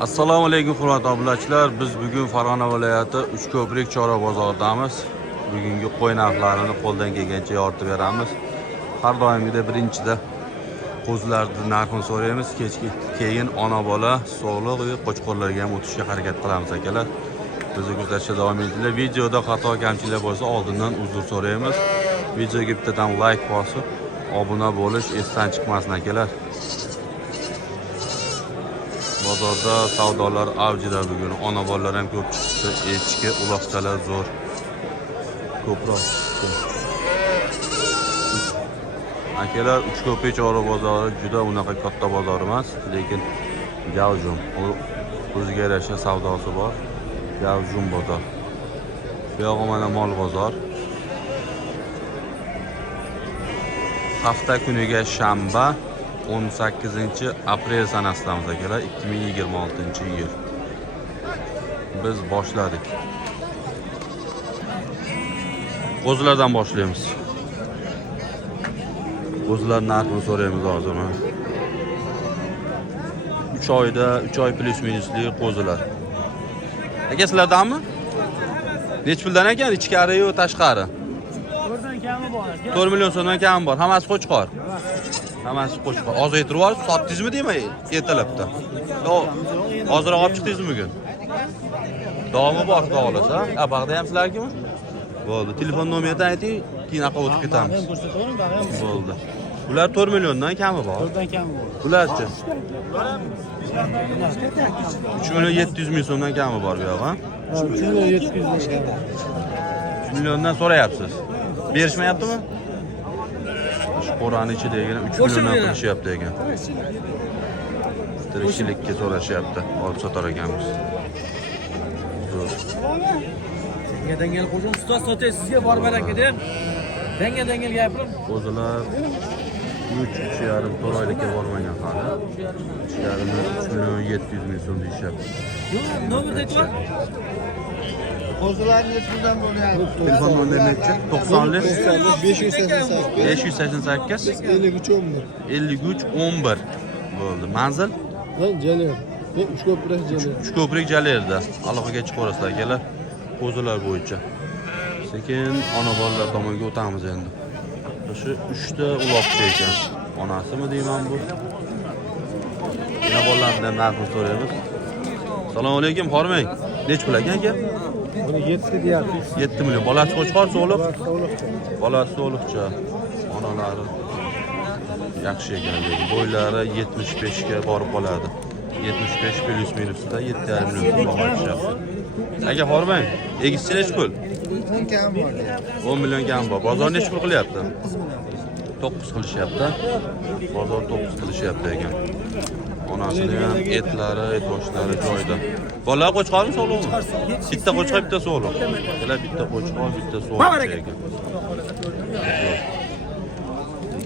Assalomu alaykum hurmatli obunachilar. Biz bugun Farg'ona viloyati Uchko'prik Chorva bozoridamiz. Bugungi qo'y narxlarini qo'ldan kelgancha yoritib beramiz. Har doimgidek birinchida qo'zilarning narxini so'raymiz. Keyin ona bola, sog'liq va qo'chqorlarga ham o'tishga harakat qilamiz akalar. Bizni kuzatishda davom etinglar. Videoda xato kamchiliklar bo'lsa oldindan uzr so'raymiz. Videoga bittadan like bosib, obuna bo'lish esdan chiqmasin akalar. Bozorda savdolar avjida bugun. Ona bolalar ham ko'p chiqdi. Echki, uloqchalar zo'r. Ko'proq chiqdi. Akalar, Uchko'prik Chorva bozori juda unaqa katta bozor emas, lekin gavjum. O'ziga yarasha savdosi bor. Gavjum bozor. Bu yo'q mana mol bozor. Hafta kuniga shanba 18-aprel sanasidamiz akalar, 2026-yil. Biz boshladik. Qo'zilardan boshlaymiz. Qo'zilar narxini so'raymiz hozir. 3 oyda, 3 oy plus minusli qo'zilar. Aka sizlardanmi? Nech puldan ekan? Ichkari yo tashqari? 4dan kami bor aka. 4 million so'mdan kami bor. Hammasi qo'chqor. Hammasi qo'chqor. Ozaytirib yuborib, sotdingizmi deyman ertalabda? Yo'q. Hozirroq olib chiqdingizmi bugun? Davomi bor, xudo xolasa. Abaqda ham sizlarkimi? Bo'ldi. Telefon nomerini ayting, keyin aqqa o'tib ketamiz. Men ko'rsataverim, bari. Bo'ldi. Ular 4 milliondan kami bor. 4dan kami bor. Ularchi? 3 million 700 ming so'mdan kami bor bu yoq, ha? 3 million 700 ming. 3 milliondan so'rayapsiz. Berishmayaptimi? Shu qo'rani ichidagi 3 milliondan qilishyapti ekan. Tirikchilikka so'rashyapti. Olib sotar ekanmiz. Dangal qo'zim ustoz sotay sizga bor baraka deb. Dangal gapirim. Qo'zilar 3,5 4 oylikka bormagan hali. 3 million 700 ming so'm deyishyapti. Nomerda aytib. Qo'zilar nechidan bo'lyapti? Telefon nomeri necha? 90lik 588 588 53 11. 53 11. Bo'ldi. Manzil Ben Jaler. Ben Uchko'prik Jaler. Uchko'prik Jalerda. Aloqaga chiqaverasizlar akalar. Qo'zilar bo'yicha. Sekin ona bolalar tomonga o'tamiz endi. Shu 3 ta uloqcha ekan. Onasimi deyman bu? Yana bolalardan narxini so'raymiz. Assalomu alaykum, hormang. Nech pul ekan aka? Buni 7 deyapmiz. 7 million. Bolasi qo'chqor, so'liq. Bolasi so'liqcha. Onalari yaxshi ekan lekin bo'ylari 75 ga borib qoladi. 75 plus minusda 7,5 million baho aytishyapti. Aka hormang. Egizchi nech pul? 10 million kam bor. Bozor nech pul qilyapti? 9 qilishyapti. Bozor 9 qilishyapti ekan. Onasini ham etlari, et boshlari joyida. Bolalar qo'chqormi, so'liqmi? Bitta qo'chqor, bitta so'liq. Kelar bitta qo'chqor, bitta so'liq ekan.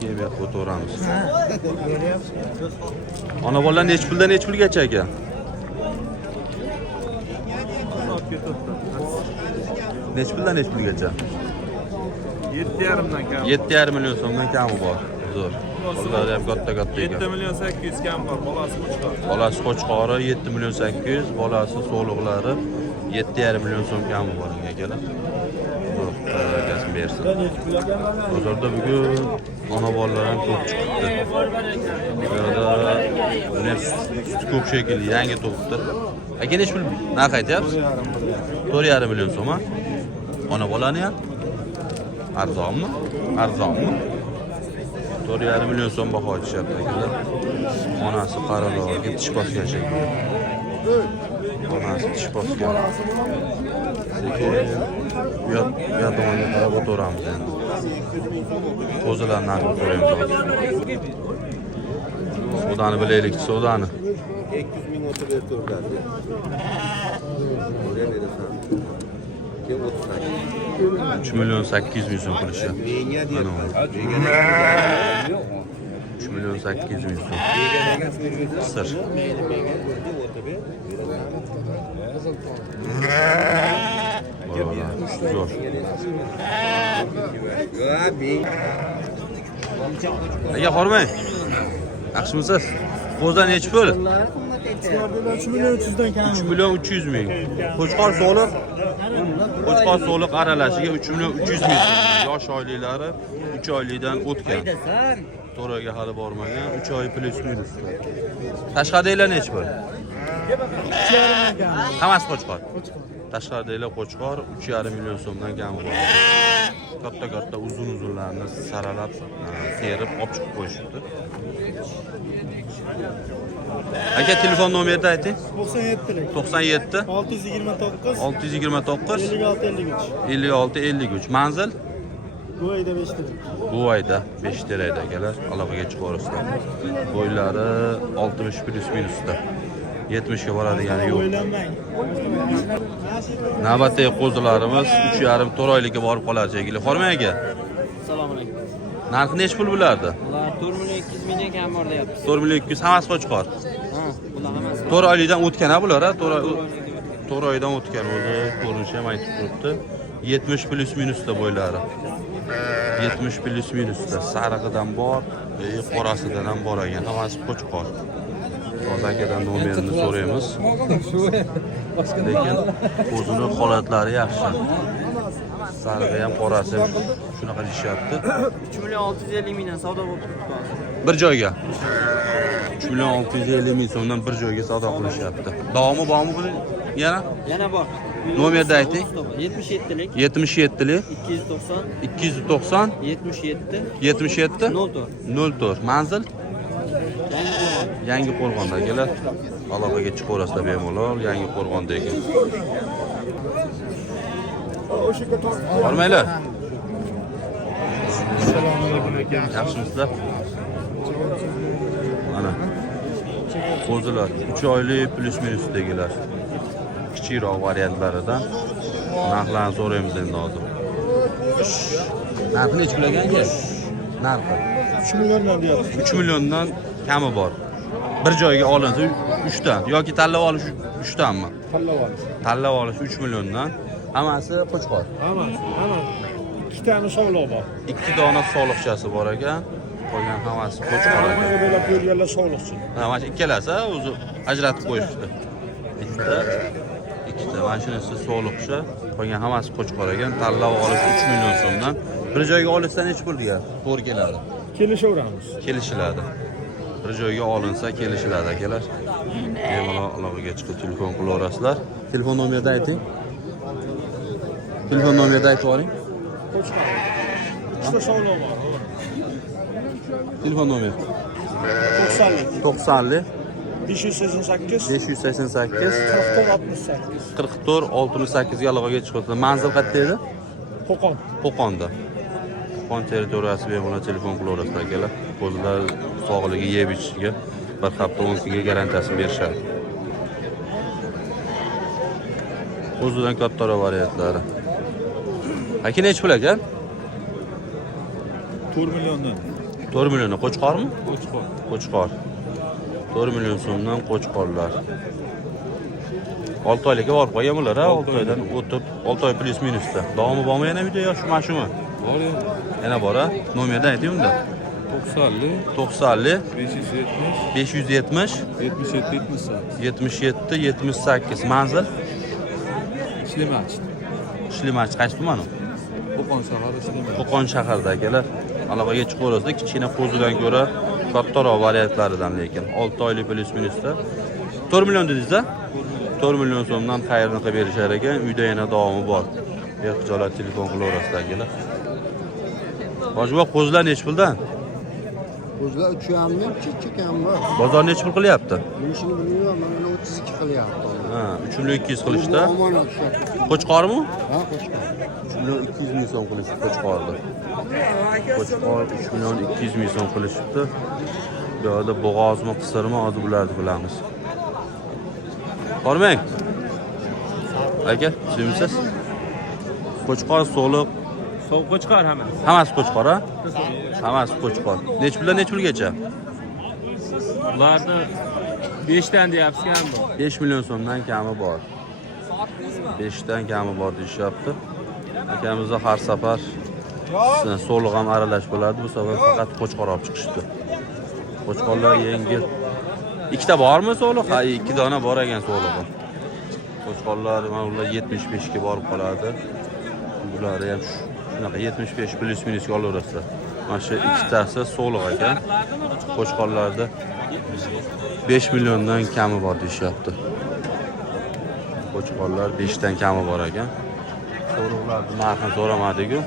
Keyin bu yoqqa o'tiramiz. Ona bolalar nech puldan nech pulgacha ekan? Nech puldan nech pulgacha? 7,5dan kam. 7,5 million so'mdan kami bor. Zo'r. Bolalar ham katta ekan. 7 million 800 kam bor, bolasi qo'chqor. Bolasi qo'chqori 7 million 800, bolasi so'liqlari 7,5 million so'm kami bor akalar. Zo'r, barakasini bersin. Bozorda bugun ona bolalar ham ko'p chiqdi. Bu yerda buni sut ko'p shekilli yangi to'qdi. Aka nech pul narx aytyapsiz? 4,5 million so'm, ha? Ona bolani ham arzonmi? Arzonmi? 4,5 million so'm baho aytishyapti akalar. Onasi qaraloq, tish bosgan shekilli. Onasi tish bosgan. Sekin bu yoqqa qarab o'tiramiz endi. Qo'zilar narxini so'raymiz hozir. Sodani bilaylik, sodani. 200 ming o'tirib turadi. Oraya verirsan. Kim o'tiradi? 3 million 800 ming so'm qilishyapti. Menga deyapman. 3 million 800 ming so'm. Sir. Bolalar zo'r. Aka hormang. Yaxshimisiz? Qo'zdan nechi pul? 3 milyon 300'den 3 milyon 300 ming. Qo'chqor soliq. Qo'chqor soliq aralashiga 3 milyon 300 ming. Yosh oyliklari 3 oylikdan o'tgan. To'raga hali bormagan. 3 oy plus minus. Tashqaridagilar nechi pul? 2,5 Hammasi qo'chqor. Tashqaridagilar qo'chqor 3,5 million so'mdan kami bor. Katta uzunlarni saralab, terib, olib chiqib qo'yishibdi. Aka telefon nomerini ayting. 97'lik. 97 629 629 56 53. 56 53. Manzil Bu ayda 5'telik. bu oyda 5 terayda akalar. Aloqaga chiqaverasizlar. Bo'ylari 60 plus minusda. 70 ga boradigani yo'q. O'ylanmang. Navbatdagi qo'zilarimiz 3,5 4 oylikka borib qoladi shekilli. Xormay aka. Assalomu alaykum. Narxi nechi pul bo'lardi? Ular 4 million 200 mingdan kam bor deyapmiz. 4 million 200 hammasi qo'chqor. Ha, bular hammasi. 4 oylikdan o'tgan ha bular, ha? 4 oydan o'tgan o'zi ko'rinishi ham aytib turibdi. 70 plus minusda bo'ylari. 70 plus minusda sarig'idan bor, qorasidan ham bor ekan. Hammasi qo'chqor. Hozir akadan nomerini so'raymiz. Lekin o'zini holatlari yaxshi. Sarig'i ham qorasi ham shunaqa deyishyapti. 3 million 650 mingdan savdo bo'lib turibdi. Bir joyga. 3 million 650 ming so'mdan bir joyga savdo qilishyapti. Davomi bormi buni? Yana bor. Nomerni ayting. 77lik 77lik 290 290 77 77 04. 04. Manzil Yangi Qo'rg'onda akalar. Aloqaga chiqaverasizlar bemalol Yangi Qo'rg'onda ekan. Bormaylar. Yaxshimisizlar? Mana qo'zilar 3 oylik plus minusdagilar. Kichikroq variantlaridan narxlarni so'raymiz endi hozir. Narxi nechi pul ekan-ki? Narxi 3 milyondan deyapti. 3 milliondan kami bor. Bir joyga olinsa 3 dan yoki tanlab olish 3 danmi? Tanlab olish 3 milliondan. Hammasi qo'chqor. Hammasi. 2 tane sog'liq bor. 2 dona soliqchasi bor ekan. Qolgan hammasi qo'chqor ekan. Mana bo'lib ko'rganlar sog'liqchi. Ha, mana ikkalasi o'zi ajratib qo'yishdi. Bitta, ikkita. Mana shunisi soliqcha, qolgan hammasi qo'chqor ekan. Tanlab olish 3 million so'mdan. Bir joyga olsa nechi pul degan? To'g'ri keladi. Kelishaveramiz. Kelishiladi. Bir joyga olinsa kelishiladi akalar. Bemalol aloqaga chiqib telefon qilaverasizlar. Telefon nomerini ayting. Telefon nomerini aytib oling. Qo'chqor. Ikkita sog'liq bor. Telefon nomeri 90lik 90 588 588 44 68. 44 68 ga aloqaga chiqibdi. Manzil qayerda edi? Qo'qon. Qo'qonda. Qo'qon territoriyasi bemalol telefon qilaverasizlar akalar. Qo'zilar sog'ligi, yeb ichishiga bir hafta 10 kunga garantiyasini berishadi. Qo'zidan kattaroq variantlari. Aka nechi pul ekan? 4 milliondan. 4 million qo'chqormi? Qo'chqor. Qo'chqor. 4 million so'mdan qo'chqorlar. 6 oylikka borib qo'ygan bular, ha? 6 oydan o'tib, 6 oy plus minusda. Davomi bormi yana video yo mana shumi? Bor ya. Yana bor, ha? Nomerni ayting unda. 90 90 570 570 77 78. 77 78. Manzil Ishlemach. Ishlimach qaysi tuman u? Qo'qon shahari Ishlemach. Qo'qon shahrida akalar. Aloqaga chiqaverasizlar. Kichkina qo'zidan ko'ra kattaroq variantlaridan lekin 6 oylik plus minusda. 4 million dedingiz-a? 4 million so'mdan xayrni qilib berishar ekan. Uyda yana davomi bor. Bexijolat telefon qilaverasizlar akalar. Hojiboq qo'zilar nechi puldan? O'zlar 3,5 ming kichik ham bor. Bozor nechi pul qilyapti? Bunishini bilmayman, mana 32 qilyapti. Ha, 3 million 200 qilishda. Omonat sotib. Qo'chqormi? Ha, qo'shqor. 3 million 200 ming so'm qilishdi qo'chqorni. Qo'chqor 3 million 200 ming so'm qilishdi. Bu yerda bo'g'ozmi, qisirmi, hozir bularni bilamiz. Bormang. Aka, tushunmisiz? Qo'chqor soliq Sovuq qo'chqor hammasi. hammasi qo'chqor, ha? Hammasi qo'chqor. Nech puldan nech pulgacha? Ularni 5 dan deyapsiz ham bu. 5 million so'mdan kami bor. 5 dan kami bor deyishyapti. Akamizda har safar soliq ham aralash bo'ladi. Bu safar faqat qo'chqor olib chiqishdi. Qo'chqorlar yengil ikkita bormi so'liq? Ha, 2 dona bor ekan so'lig'i. Qo'chqonlar mana ular 75 ga borib qoladi. Bular ham shunaqa 75 plus minus olaverasizlar. Mana shu ikkitasi so'liq ekan. Qo'chqonlarda 5 milliondan kami bor deyishyapti. Qo'chqonlar 5 dan kami bor ekan. So'liqlarning narxini so'ramadik-ku.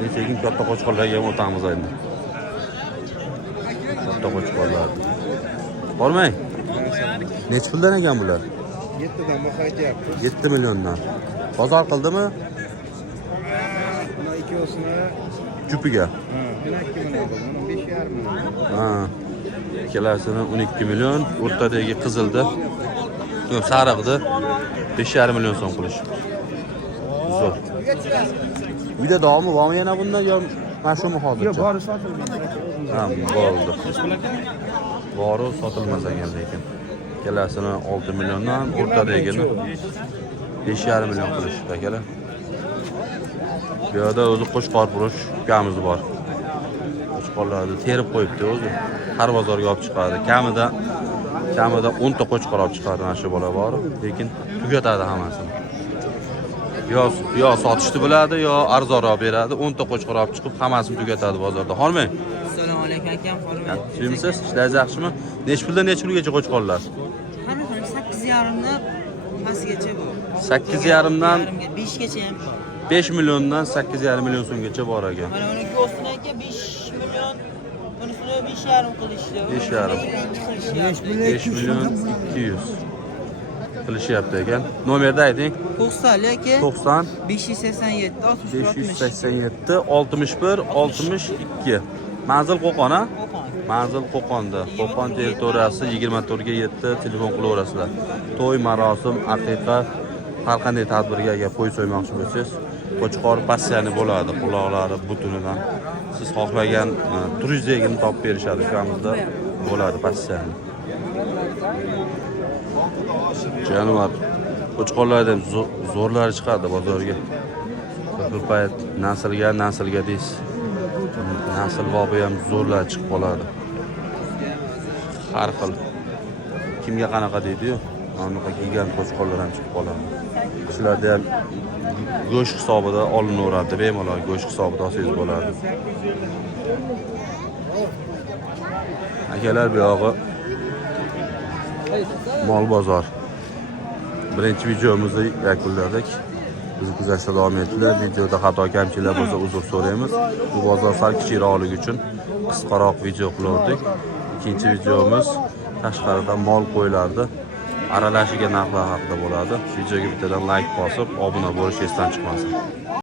Lekin katta qo'chqonlarga ham o'tamiz endi. Katta qo'chqonlar. Bormang. Necha puldan ekan bular? 7 dan baho aytyapti. 7 milliondan. Bozor qildimi? Buni ikkosini Jupiga. 12 million, buni 5,5 million. Ha. Ikkalasini 12 million, o'rtadagi qizilda. Yo'q, sariqda 5,5 million so'm qilish. Zo'r. Uyda davomi bormi yana bundan yo mana shumi hozircha? Yo'q, bori sotilmagan. Ha, bo'ldi. Bori sotilmas ekan lekin. Ikkalasini 6 milliondan, o'rtadagini 5,5 million qilish akalar. Bu yerda o'zi qo'chqor burish ukamiz bor. Qo'chqorlarni terib qo'yibdi o'zi. Har bozorga olib chiqadi. Kamida 10 ta qo'chqor olib chiqadi mana shu bola bor, lekin tugatadi hammasini. Yo sotishni biladi, yo arzonroq beradi. 10 ta qo'chqor olib chiqib hammasini tugatadi bozorda. Hormang. Assalomu alaykum akam, hormat. Tushunmisiz? Ishlar yaxshimi? Nech puldan nech pulgacha qo'chqorlar? Hamma 8,5 dan pastgacha bor. 8,5 dan 5 gacha ham bor. 5 milliondan 8,5 million so'mgacha bor ekan. Mana uni ko'stini aka 5 million, bunisini 5,5 qilishdi. 5,5. 5 million 200 qilishyapti ekan. Nomerni ayting. 90 aka. 90 587 587 61 62. Manzil Qo'qon, ha? Manzil Qo'qonda. Qo'qon territoriyasi 24 ga 7 telefon qilaverasizlar. To'y, marosim, aqiqa, har qanday tadbirga agar qo'y so'ymoqchi bo'lsangiz, qo'chqor passiyani bo'ladi, quloqlari butunidan. Siz xohlagan turizmni topib berishadi. Ukamizda bo'ladi passiyani. Jonivor qo'chqorlarda ham zo'rlari chiqadi bozorga. Bir payt naslga deysiz. Nasl bobi ham zo'rlar chiqib qoladi. Har xil. Kimga qanaqa deydi-yu, anaqa gigant qo'chqorlar ham chiqib qoladi. Shularda ham go'sht hisobida olinaveradi, bemalol go'sht hisobida olsangiz bo'ladi. Akalar, bu yog'i mol bozor. Birinchi videomizni yakunladik. Bizni kuzatishda davom etinglar. Videoda xato kamchiliklar bo'lsa uzr so'raymiz. Bu bozor sal kichikroqligi uchun qisqaroq video qilardik. Ikkinchi videomiz tashqarida mol qo'ylardi aralashiga narxlar haqida bo'ladi. Videoga bittadan like bosib, obuna bo'lish esdan chiqmasin.